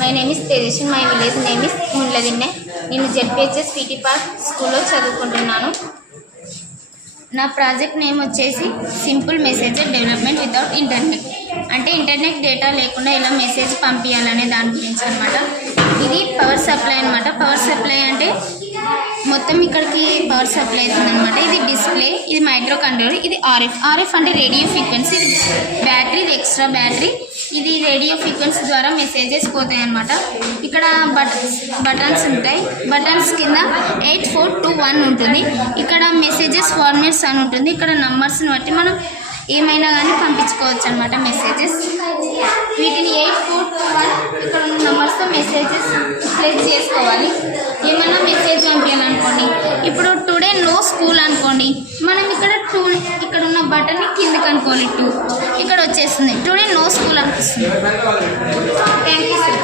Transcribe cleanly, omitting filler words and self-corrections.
My name is Tejaswini. My village name is Mundladinne. నేను ZPHS PT park స్కూల్లో చదువుకుంటున్నాను. నా ప్రాజెక్ట్ నేమ్ వచ్చేసి simple messenger development without internet. అంటే ఇంటర్నెట్ డేటా లేకుండా ఎలా మెసేజ్ పంపించాలనే దాని గురించి అనమాట. ఇది పవర్ సప్లై అనమాట. పవర్ సప్లై అంటే మొత్తం ఇక్కడికి పవర్ సప్లై అవుతుందన్నమాట. ఇది డిస్ప్లే, ఇది మైక్రో కంట్రోలర్, ఇది ఆర్ఎఫ్ అంటే రేడియో ఫ్రీక్వెన్సీ, ఇది బ్యాటరీ, ఇది ఎక్స్ట్రా బ్యాటరీ. ఇది రేడియో ఫ్రీక్వెన్సీ ద్వారా మెసేజెస్ పోతాయి అన్నమాట. ఇక్కడ బటన్స్ ఉంటాయి. బటన్స్ కింద 8421 ఉంటుంది. ఇక్కడ మెసేజెస్ ఫార్మాట్స్ అని ఉంటుంది. ఇక్కడ నంబర్స్ని బట్టి మనం ఏమైనా కానీ పంపించుకోవచ్చు అనమాట మెసేజెస్. వీటిని 8421 ఇక్కడ ఉన్న నెంబర్స్తో మెసేజెస్ ప్లేస్ చేసుకోవాలి. ఏమైనా మెసేజ్ పంపించాలనుకోండి, ఇప్పుడు టుడే నో స్కూల్ అనుకోండి, మనం ఇక్కడ ఉన్న బటన్ని కిందకి అనుకోవాలి. ఇక్కడ వచ్చేస్తుంది టుడే నో స్కూల్ అనిపిస్తుంది. Thank you sir.